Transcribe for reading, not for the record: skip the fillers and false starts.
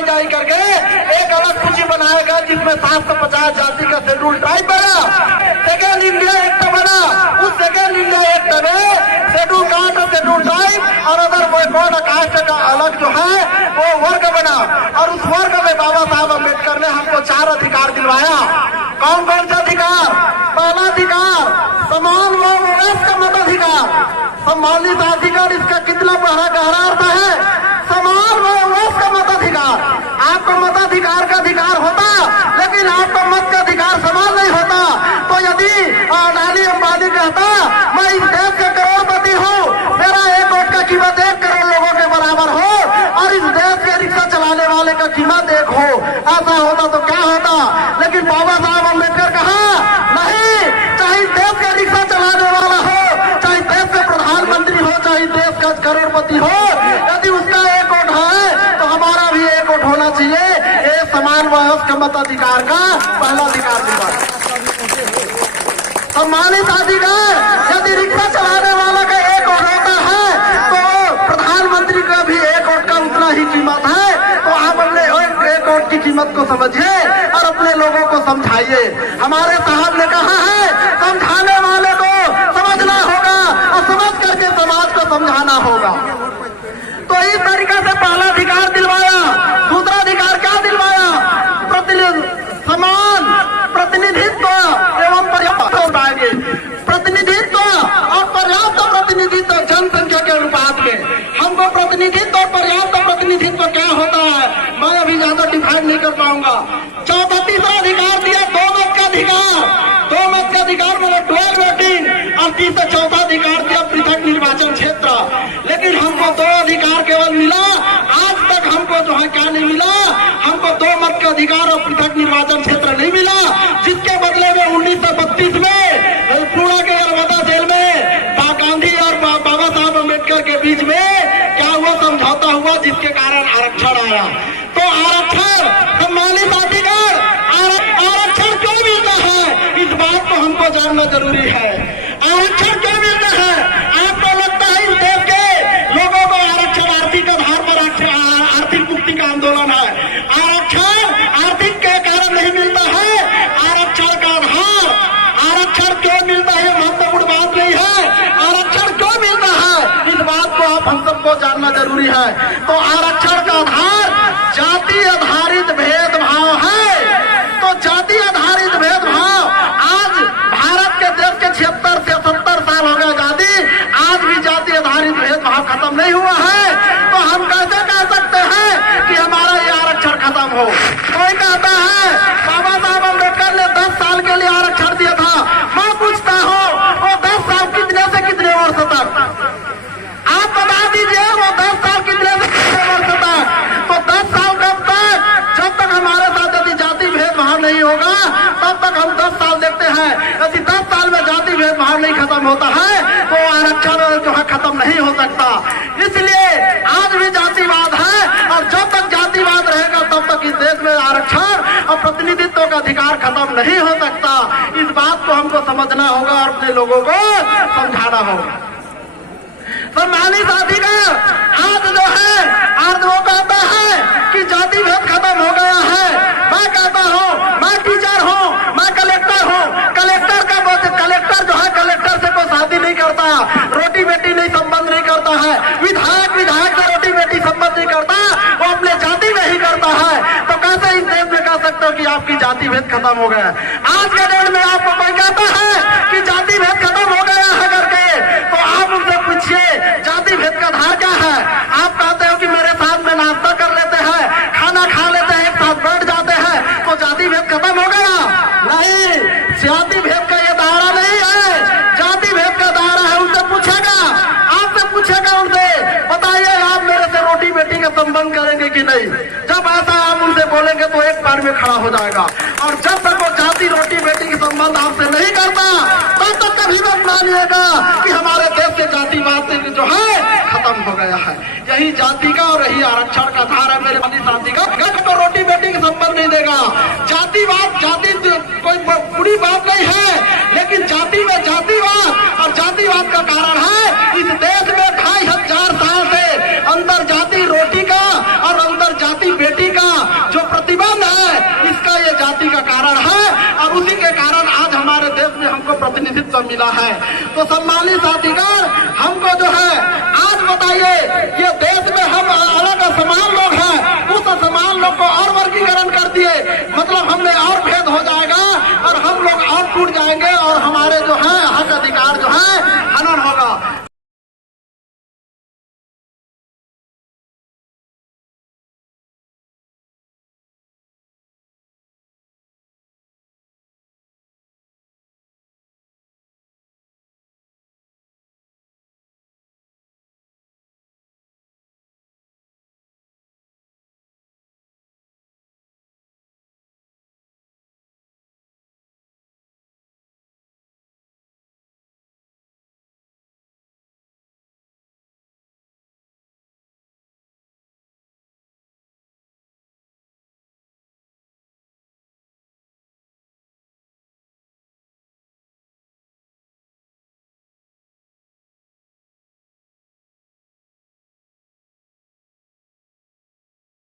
बनाई जाए करके एक अलग सूची बनाया गया जिसमें 750 जाति का शेड्यूल ट्राइब बना। सेकेंड इंडिया एक्ट बना। उस सेकेंड इंडिया एक्ट में शेड्यूल कास्ट और शेड्यूल ट्राइब और अदर बैकवर्ड कास्ट का अलग जो है वो वर्ग बना। और उस वर्ग में बाबा साहब अम्बेडकर ने हमको 4 अधिकार दिलवाया। कौन कौन से अधिकार? पहला अधिकार समान व वयस्क मताधिकार। सम्मानित अधिकार, इसका कितना गहरा अर्थ है। समान व वयस्क मताधिकार। आपको मताधिकार का अधिकार होता लेकिन आपका मत का अधिकार समान नहीं होता। तो यदि अडानी अंबानी कहता मैं इस देश का करोड़पति हूँ, मेरा एक वोट का कीमत 1 करोड़ लोगों के बराबर हो और इस देश के रिक्शा चलाने वाले का कीमत 1 हो, ऐसा होता तो क्या होता। लेकिन बाबा साहब अम्बेडकर कहा नहीं, चाहे देश का रिक्शा चलाने वाला हो, चाहे देश का प्रधानमंत्री हो, चाहे देश का करोड़पति हो, यदि उसका 1 वोट है तो हमारा भी 1 वोट होना चाहिए। ये समान वयस्क मताधिकार का पहला अधिकार दिलवाया। सम्मानित अधिकार, यदि रिक्शा चलाने वाला का 1 वोट होता है तो प्रधानमंत्री का भी 1 वोट का उतना ही कीमत है। तो आप अपने 1 वोट की कीमत को समझिए और अपने लोगों को समझाइए। हमारे साहब ने कहा है समझाने वाले को समझना होगा और समझ करके समाज को समझाना होगा। तो इस तरीके से पहला अधिकार दिलवाया। दूसरा अधिकार क्या दिलवाया? समान प्रतिनिधित्व एवं पर्याप्त पाएंगे। प्रतिनिधित्व और पर्याप्त प्रतिनिधित्व जनसंख्या के अनुपात में। हमको प्रतिनिधित्व और पर्याप्त प्रतिनिधित्व क्या होता है मैं अभी ज्यादा डिफाइन नहीं कर पाऊंगा। तीसरा अधिकार दिया 2 मत का अधिकार। 2 मत का अधिकार मतलब 12 वोटिंग। और तीसरा चौथा अधिकार दिया पृथक निर्वाचन क्षेत्र। लेकिन हमको 2 अधिकार केवल मिला। आज तक हमको जो है क्या नहीं मिला, हमको 2 मत का अधिकार और पृथक निर्वाचन क्षेत्र नहीं मिला। जिसके बदले में 1932 में पुणे के नर्मदा जेल में गांधी और बाबा साहब अम्बेडकर के बीच में क्या हुआ, समझौता हुआ, जिसके कारण आरक्षण आया। तो आरक्षण सम्मानित अधिकार, आरक्षण क्यों मिलता है इस बात को हमको जानना जरूरी है। आरक्षण क्यों मिलता है? आपको लगता है इस देश के लोगों को आरक्षण आर्थिक आधार पर आर्थिक मुक्ति का आंदोलन है। आरक्षण आर्थिक के कारण नहीं मिलता है। आरक्षण का आधार, आरक्षण क्यों मिलता है महत्वपूर्ण बात नहीं है। आरक्षण क्यों मिलता है इस बात को आप हम सबको जानना जरूरी है। तो आरक्षण का आधार जाति आधारित भेदभाव है। तो जाति आधारित भेदभाव आज भारत के देश के 76 से 70 साल हो गए आजादी, आज भी जाति आधारित भेदभाव खत्म नहीं हुआ है। तो हम कैसे कह सकते हैं कि हमारा ये आरक्षण खत्म हो। कोई कहता है बाबा साहब अम्बेडकर ने 10 साल के लिए आरक्षण दिया था। मैं पूछता हूँ वो 10 साल कितने से कितने वर्ष तक? आप बता दीजिए वो 10 साल कितने से कितने वर्ष तक? तो 10 साल कब तक? जब तक हमारे साथ यदि जाति भेदभाव नहीं होगा तब तक हम 10 साल देखते हैं। यदि 10 साल में जाति भेदभाव नहीं खत्म होता है तो आरक्षण जो है खत्म नहीं हो सकता। इसलिए आज भी जातिवाद है और जब तक जातिवाद रहेगा तब तक इस देश में आरक्षण और प्रतिनिधित्व का अधिकार खत्म नहीं हो सकता। इस बात को हमको समझना होगा और अपने लोगों को समझाना होगा। सम्मानित अधिकार आज जो है आज वो कहता है कि जाति भेद खत्म हो गया है। मैं कहता हूँ मैं टीचर हूँ, मैं कलेक्टर हूँ। कलेक्टर का कलेक्टर जो है कलेक्टर से कोई शादी नहीं करता, रोटी बेटी नहीं संबंध नहीं करता है। विधायक से रोटी बेटी संबंध नहीं करता, वो अपने जाति में ही करता है। तो कैसे इस देश में कह सकते हो कि आपकी जाति भेद खत्म हो गया? आज के डेट में आपको कोई कहता है कि जाति भेद खत्म हो गया है करके तो आप उनसे पूछिए जाति भेद का आधार क्या है। आप कहते हो कि मेरे साथ में नाश्ता कर लेते हैं, खाना खा लेते हैं, एक साथ बैठ जाते हैं तो जाति भेद खत्म हो गया? नहीं, जाति भेद का ये दायरा नहीं है। जाति भेद का दायरा है उनसे पूछेगा, आपसे पूछेगा उनसे बताइए आप मेरे से रोटी बेटी का संबंध करेंगे कि नहीं। जब ऐसा आप उनसे बोलेंगे तो एक बार में खड़ा हो जाएगा। और जब तक वो जाति रोटी बेटी के संबंध आपसे नहीं करता तब तक कभी मत मानिएगा कि हमारे देश के जातिवाद जो है खत्म हो गया है। यही जाति का और यही आरक्षण का आधार है मेरे वाली शांति का। तो रोटी बेटी के संबंध नहीं देगा। जातिवाद जाति कोई बुरी बात नहीं है, लेकिन जाति में जातिवाद और जातिवाद का कारण है इस देश में 2500 साल से अंतर जाति रोटी का और अंतर जाति बेटी का हमको प्रतिनिधित्व मिला है। तो सम्मानित साथीगण, हमको जो है आज बताइए, ये देश में हम अलग